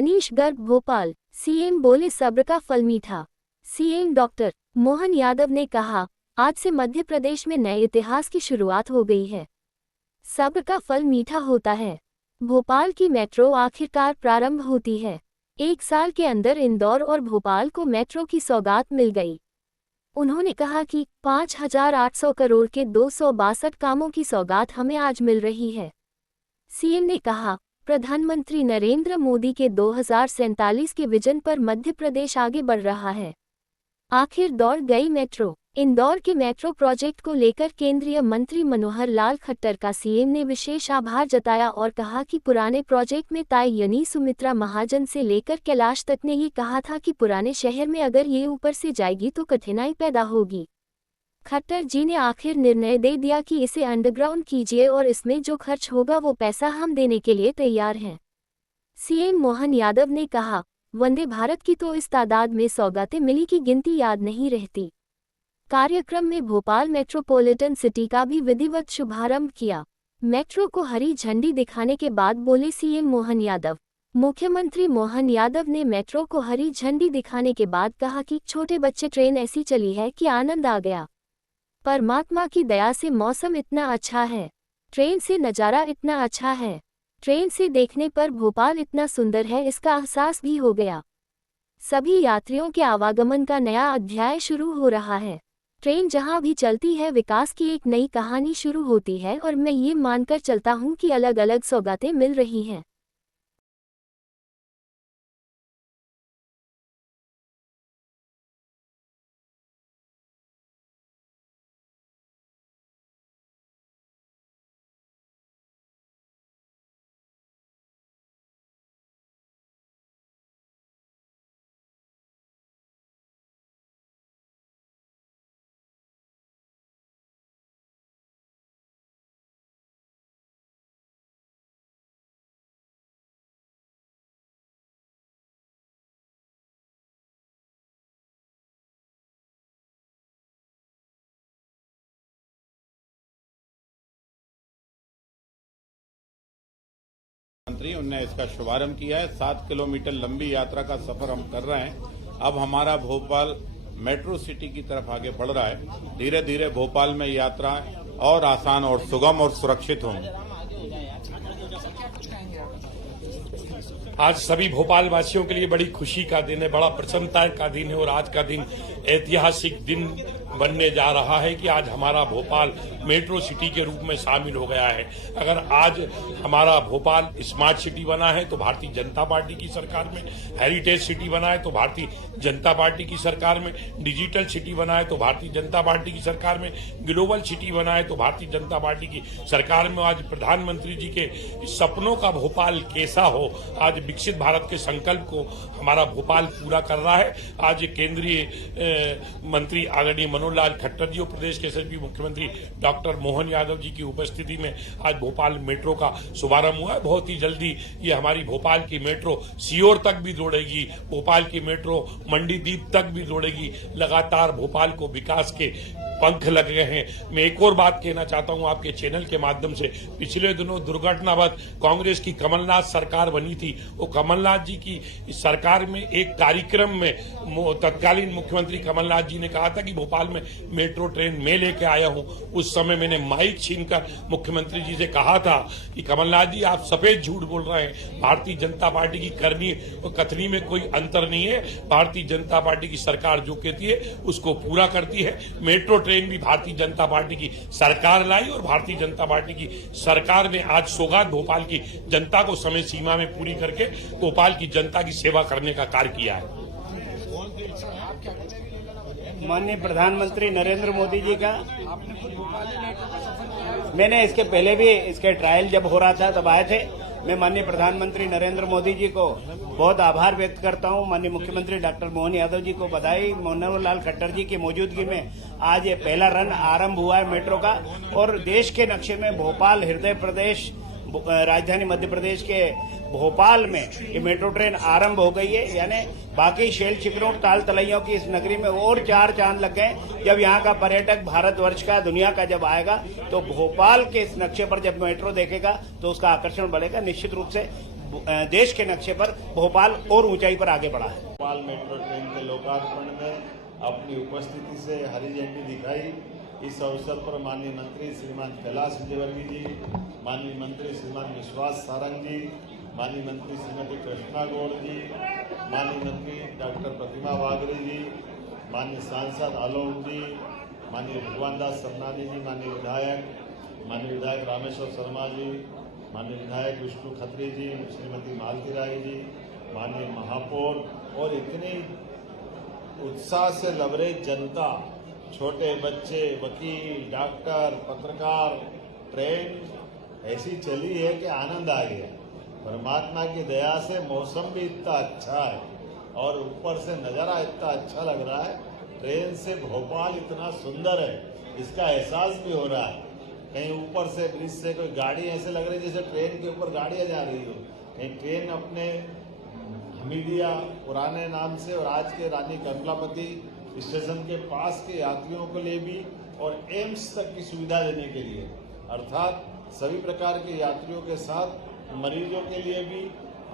Manish Garg Bhopal. CM बोले सब्र का फल मीठा। सीएम डॉक्टर मोहन यादव ने कहा, आज से मध्य प्रदेश में नए इतिहास की शुरुआत हो गई है। सब्र का फल मीठा होता है। भोपाल की मेट्रो आखिरकार प्रारंभ होती है। 1 साल के अंदर इंदौर और भोपाल को मेट्रो की सौगात मिल गई। उन्होंने कहा कि 5,800 करोड़ के 262 कामों की सौगात हमें आज मिल रही है। सीएम ने कहा, प्रधानमंत्री नरेंद्र मोदी के 2047 के विजन पर मध्य प्रदेश आगे बढ़ रहा है। आखिर दौड़ गई मेट्रो। इंदौर के मेट्रो प्रोजेक्ट को लेकर केंद्रीय मंत्री मनोहर लाल खट्टर का सीएम ने विशेष आभार जताया और कहा कि पुराने प्रोजेक्ट में ताई यानी सुमित्रा महाजन से लेकर कैलाश तक ने ये कहा था कि पुराने शहर में अगर ये ऊपर से जाएगी तो कठिनाई पैदा होगी। खट्टर जी ने आखिर निर्णय दे दिया कि इसे अंडरग्राउंड कीजिए और इसमें जो खर्च होगा वो पैसा हम देने के लिए तैयार हैं। सीएम मोहन यादव ने कहा, वंदे भारत की तो इस तादाद में सौगातें मिली कि गिनती याद नहीं रहती। कार्यक्रम में भोपाल मेट्रोपॉलिटन सिटी का भी विधिवत शुभारंभ किया। मेट्रो को हरी झंडी दिखाने के बाद बोले सीएम मोहन यादव। मुख्यमंत्री मोहन यादव ने मेट्रो को हरी झंडी दिखाने के बाद कहा कि छोटे बच्चे ट्रेन ऐसी चली है कि आनंद आ गया। परमात्मा की दया से मौसम इतना अच्छा है, ट्रेन से नज़ारा इतना अच्छा है, ट्रेन से देखने पर भोपाल इतना सुंदर है, इसका एहसास भी हो गया। सभी यात्रियों के आवागमन का नया अध्याय शुरू हो रहा है। ट्रेन जहां भी चलती है विकास की एक नई कहानी शुरू होती है और मैं ये मानकर चलता हूं कि अलग अलग सौगातें मिल रही हैं। मंत्री उनने इसका शुभारंभ किया है। 7 किलोमीटर लंबी यात्रा का सफर हम कर रहे हैं। अब हमारा भोपाल मेट्रो सिटी की तरफ आगे बढ़ रहा है। धीरे धीरे भोपाल में यात्रा और आसान और सुगम और सुरक्षित होंगी। आज सभी भोपाल वासियों के लिए बड़ी खुशी का दिन है, बड़ा प्रसन्नता का दिन है और आज का दिन ऐतिहासिक दिन बनने जा रहा है कि आज हमारा भोपाल मेट्रो सिटी के रूप में शामिल हो गया है। अगर आज हमारा भोपाल स्मार्ट सिटी बना है तो भारतीय जनता पार्टी की सरकार में, हेरिटेज सिटी बना है तो भारतीय जनता पार्टी की सरकार में, डिजिटल सिटी बना है तो भारतीय जनता पार्टी की सरकार में, ग्लोबल सिटी बना है तो भारतीय जनता पार्टी की सरकार में। आज प्रधानमंत्री जी के सपनों का भोपाल कैसा हो, आज विकसित भारत के संकल्प को हमारा भोपाल पूरा कर रहा है। आज केंद्रीय मंत्री आदरणीय मनोहर लाल खट्टर जी और प्रदेश के यशस्वी मुख्यमंत्री डॉक्टर मोहन यादव जी की उपस्थिति में आज भोपाल मेट्रो का शुभारंभ हुआ है। बहुत ही जल्दी ये हमारी भोपाल की मेट्रो सीओर तक भी दौड़ेगी, भोपाल की मेट्रो मंडीदीप तक भी दौड़ेगी। लगातार भोपाल को विकास के पंख लग गए हैं। मैं एक और बात कहना चाहता हूं आपके चैनल के माध्यम से, पिछले दिनों दुर्घटनावश कांग्रेस की कमलनाथ सरकार बनी थी। वो कमलनाथ जी की सरकार में एक कार्यक्रम में तत्कालीन मुख्यमंत्री कमलनाथ जी ने कहा था कि भोपाल में मेट्रो ट्रेन मैं लेके आया हूं। उस समय मैंने माइक छीनकर मुख्यमंत्री जी से कहा था कि कमलनाथ जी आप सफेद झूठ बोल रहे हैं, भारतीय जनता पार्टी की करनी और कथनी में कोई अंतर नहीं है। भारतीय जनता पार्टी की सरकार जो कहती है उसको पूरा करती है। मेट्रो ट्रेन भी भारतीय जनता पार्टी की सरकार लाई और भारतीय जनता पार्टी की सरकार ने आज सौगात भोपाल की जनता को समय सीमा में पूरी करके भोपाल की जनता की सेवा करने का कार्य किया है। माननीय प्रधानमंत्री नरेंद्र मोदी जी का, मैंने इसके पहले भी इसके ट्रायल जब हो रहा था तब आए थे। मैं माननीय प्रधानमंत्री नरेंद्र मोदी जी को बहुत आभार व्यक्त करता हूं। माननीय मुख्यमंत्री डॉक्टर मोहन यादव जी को बधाई। मनोहर लाल खट्टर जी की मौजूदगी में आज ये पहला रन आरंभ हुआ है मेट्रो का और देश के नक्शे में भोपाल हृदय प्रदेश, राजधानी मध्य प्रदेश के भोपाल में ये मेट्रो ट्रेन आरंभ हो गई है। यानी बाकी शेल शिखरों ताल तलैयों की इस नगरी में और 4 चांद लग गए। जब यहाँ का पर्यटक भारतवर्ष का, दुनिया का जब आएगा तो भोपाल के इस नक्शे पर जब मेट्रो देखेगा तो उसका आकर्षण बढ़ेगा। निश्चित रूप से देश के नक्शे पर भोपाल और ऊंचाई पर आगे बढ़ा है। भोपाल मेट्रो ट्रेन के लोकार्पण में अपनी उपस्थिति से हरी झंडी दिखाई। इस अवसर पर माननीय मंत्री श्रीमान कैलाश विजयवर्गीय जी, माननीय मंत्री श्रीमान विश्वास सारंग जी, माननीय मंत्री श्रीमती कृष्णा गौड़ जी, माननीय मंत्री डॉक्टर प्रतिमा वागरे जी, माननीय सांसद आलोक जी, माननीय भगवान दास सरनानी जी, माननीय विधायक रामेश्वर शर्मा जी, माननीय विधायक विष्णु खत्री जी, श्रीमती मालती राय जी, माननीय महापौर और इतनी उत्साह से लबरेज जनता, छोटे बच्चे, वकील, डॉक्टर, पत्रकार, ट्रेन ऐसी चली है कि आनंद आ गया। परमात्मा की दया से मौसम भी इतना अच्छा है और ऊपर से नज़ारा इतना अच्छा लग रहा है। ट्रेन से भोपाल इतना सुंदर है, इसका एहसास भी हो रहा है। कहीं ऊपर से ब्रिज से कोई गाड़ी ऐसे लग रही है जैसे ट्रेन के ऊपर गाड़ियाँ जा रही हो। कहीं ट्रेन अपने हमीदिया पुराने नाम से और आज के रानी कमलापति स्टेशन के पास के यात्रियों के लिए भी और एम्स तक की सुविधा देने के लिए, अर्थात सभी प्रकार के यात्रियों के साथ मरीजों के लिए भी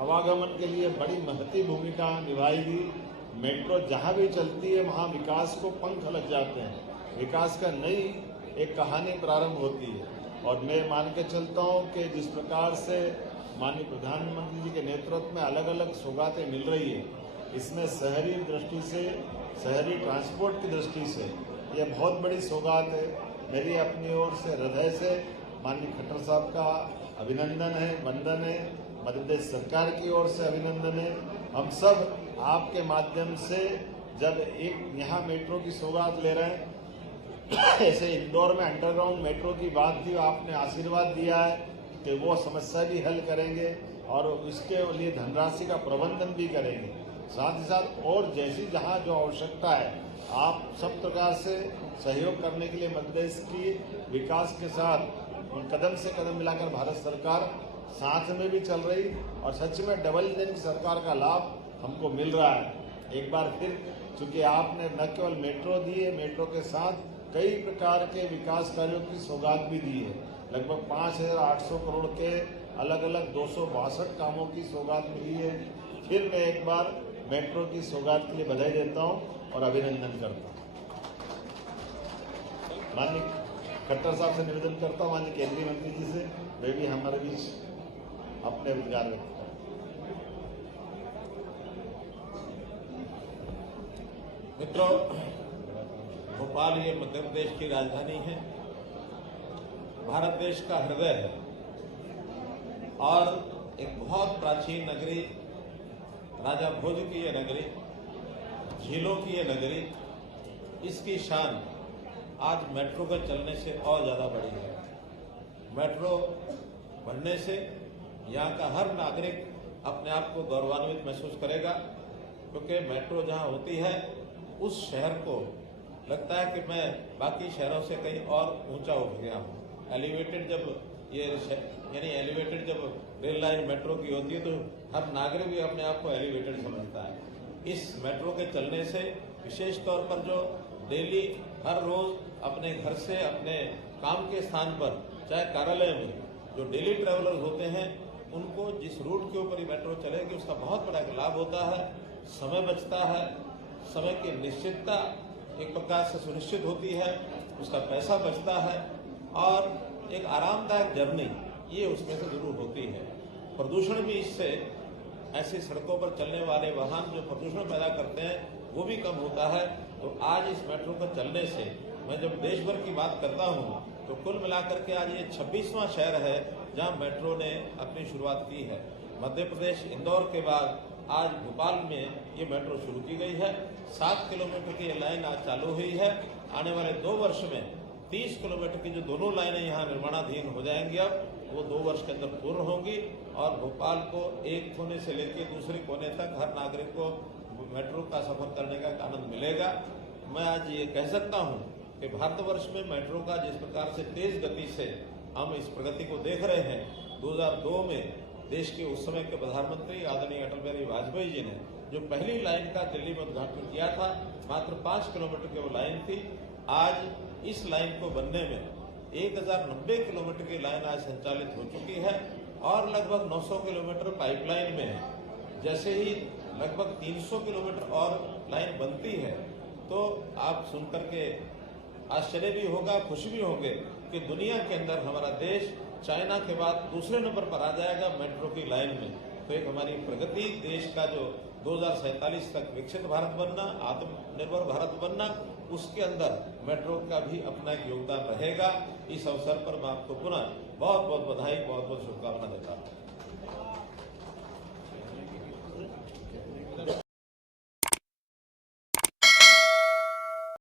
आवागमन के लिए बड़ी महती भूमिका निभाएगी। मेट्रो जहाँ भी चलती है वहाँ विकास को पंख लग जाते हैं, विकास का नई एक कहानी प्रारंभ होती है। और मैं मान के चलता हूँ कि जिस प्रकार से माननीय प्रधानमंत्री जी के नेतृत्व में अलग अलग सौगातें मिल रही है, इसमें शहरी दृष्टि से, शहरी ट्रांसपोर्ट की दृष्टि से यह बहुत बड़ी सौगात है। मेरी अपनी ओर से हृदय से माननीय खट्टर साहब का अभिनंदन है, वंदन है। मध्य प्रदेश सरकार की ओर से अभिनंदन है। हम सब आपके माध्यम से जब एक यहाँ मेट्रो की सौगात ले रहे हैं, ऐसे इंदौर में अंडरग्राउंड मेट्रो की बात थी, आपने आशीर्वाद दिया है कि वो समस्या भी हल करेंगे और उसके लिए धनराशि का प्रबंधन भी करेंगे। साथ ही साथ और जैसी जहाँ जो आवश्यकता है, आप सब प्रकार से सहयोग करने के लिए मध्य प्रदेश की विकास के साथ कदम से कदम मिलाकर भारत सरकार साथ में भी चल रही और सच में डबल इंजन की सरकार का लाभ हमको मिल रहा है। एक बार फिर चूंकि आपने न केवल मेट्रो दी है, मेट्रो के साथ कई प्रकार के विकास कार्यों की सौगात भी दी है। लगभग 5,800 करोड़ के अलग अलग 262 कामों की सौगात मिली है। फिर मैं एक बार मेट्रो की सौगात के लिए बधाई देता हूं और अभिनंदन करता हूं। माननीय खट्टर साहब से निवेदन करता हूं, माननीय केंद्रीय मंत्री जी से, वे भी हमारे बीच अपने विचार व्यक्त करें। मित्रों, भोपाल ये मध्य प्रदेश की राजधानी है, भारत देश का हृदय है और एक बहुत प्राचीन नगरी, राजा भोज की ये नगरी, झीलों की ये नगरी, इसकी शान आज मेट्रो के चलने से और ज्यादा बढ़ी है। मेट्रो बढ़ने से यहाँ का हर नागरिक अपने आप को गौरवान्वित महसूस करेगा, क्योंकि मेट्रो जहाँ होती है उस शहर को लगता है कि मैं बाकी शहरों से कहीं और ऊंचा उठ गया हूँ। एलिवेटेड जब ये यानी एलिवेटेड जब रेल लाइन मेट्रो की होती है तो हर नागरिक भी अपने आप को एलिवेटेड समझता है। इस मेट्रो के चलने से विशेष तौर पर जो डेली हर रोज अपने घर से अपने काम के स्थान पर, चाहे कार्यालय में, जो डेली ट्रेवलर्स होते हैं, उनको जिस रूट के ऊपर ये मेट्रो चलेगी उसका बहुत बड़ा लाभ होता है। समय बचता है, समय की निश्चितता एक प्रकार से सुनिश्चित होती है, उसका पैसा बचता है और एक आरामदायक जर्नी ये उसमें से जरूर होती है। प्रदूषण भी इससे, ऐसी सड़कों पर चलने वाले वाहन जो प्रदूषण पैदा करते हैं वो भी कम होता है। तो आज इस मेट्रो पर चलने से मैं जब देश भर की बात करता हूँ तो कुल मिलाकर के आज ये 26वां शहर है जहाँ मेट्रो ने अपनी शुरुआत की है। मध्य प्रदेश इंदौर के बाद आज भोपाल में ये मेट्रो शुरू की गई है। 7 किलोमीटर की ये लाइन आज चालू हुई है। आने वाले 2 वर्ष में 30 किलोमीटर की जो दोनों लाइनें यहाँ निर्माणाधीन हो जाएंगी, अब वो 2 वर्ष के अंदर पूर्ण होंगी और भोपाल को एक कोने से लेकर दूसरे कोने तक हर नागरिक को मेट्रो का सफर करने का आनंद मिलेगा। मैं आज ये कह सकता हूँ कि भारतवर्ष में मेट्रो का जिस प्रकार से तेज गति से हम इस प्रगति को देख रहे हैं, 2002 में देश के उस समय के प्रधानमंत्री आदरणीय अटल बिहारी वाजपेयी जी ने जो पहली लाइन का दिल्ली में उद्घाटन किया था, मात्र 5 किलोमीटर की वो लाइन थी। आज इस लाइन को बनने में 1090 किलोमीटर की लाइन आज संचालित हो चुकी है और लगभग 900 किलोमीटर पाइपलाइन में है। जैसे ही लगभग 300 किलोमीटर और लाइन बनती है तो आप सुनकर के आश्चर्य भी होगा, खुशी भी होंगे कि दुनिया के अंदर हमारा देश चाइना के बाद दूसरे नंबर पर आ जाएगा मेट्रो की लाइन में। तो एक हमारी प्रगति, देश का जो 2047 तक विकसित भारत बनना, आत्मनिर्भर भारत बनना, उसके अंदर मेट्रो का भी अपना एक योगदान रहेगा। इस अवसर पर मैं आपको पुनः बहुत बहुत बधाई, बहुत बहुत शुभकामना देता हूं।